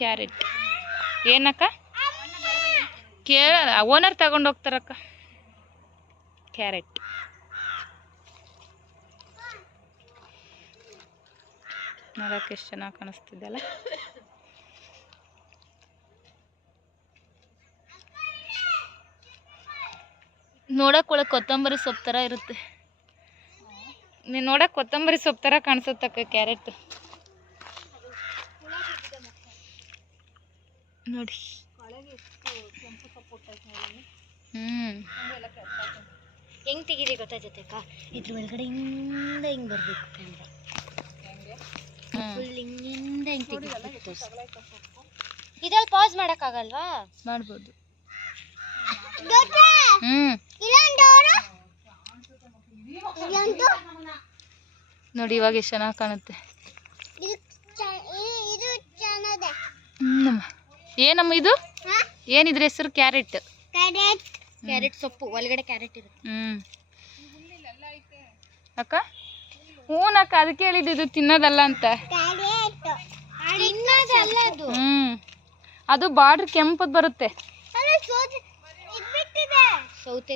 Carrot ಏನಕ್ಕ ಕೇಳ owner ತಗೊಂಡು ಹೋಗ್ತಾರಕ್ಕ. ಕ್ಯಾರೆಟ್ ನೋಡಕ್ಕೆ ಎಷ್ಟು ಚೆನ್ನಾಗಿ ಕಾಣಿಸ್ತಿದ್ದಲ್ಲ. ನೋಡಕ್ಕೆ ಒಳಗೆ ಕೊತ್ತಂಬರಿ ಸೊಪ್ಪು ಥರ ಇರುತ್ತೆ. ನೀನು ನೋಡಕ್ಕೆ ಕೊತ್ತಂಬರಿ ಸೊಪ್ಪು ಥರ ಕಾಣಿಸುತ್ತಕ್ಕ ಕ್ಯಾರೆಟ್ ನೋಡಿ. ಹೆಂಗ್ ತೆಗೀರಿ ಗೊತ್ತಾಯ್ತಕ್ಕ, ಇದ್ರ ಒಳಗಡೆ ಹಿಂದ ಹಿಂಗ್ ಬರ್ಬೇಕು ಕ್ಯಾಮ್ರಾ, ಫುಲ್ ಹಿಂಗಿಂದ ಹಿಂಗ್ ತೆಗಿಬೇಕು. ಇದ್ರಲ್ಲಿ ಪಾಸ್ ಮಾಡಕ್ಕಾಗಲ್ವಾ? ಮಾಡ್ಬೋದು. ನೋಡಿ ಇವಾಗ ಎಷ್ಟು ಚೆನ್ನಾಗಿ ಕಾಣುತ್ತೆ. ಏನಮ್ಮ ಇದು? ಏನಿದ್ರ ಹೆಸರು? ಕ್ಯಾರೆಟ್. ಕ್ಯಾರೆಟ್ ಸೊಪ್ಪು ಒಳಗಡೆ ಕ್ಯಾರೆಟ್ ಇರುತ್ತೆ. ಅಕ್ಕ ಹೂನಕ್ಕ, ಅದಕ್ಕೆ ಹೇಳಿದ್ದು ತಿನ್ನೋದಲ್ಲ ಅಂತ. ಅದು ಬಾರ್ಡ್ರ್ ಕೆಂಪದ್ ಬರುತ್ತೆ. ಸೌತೆ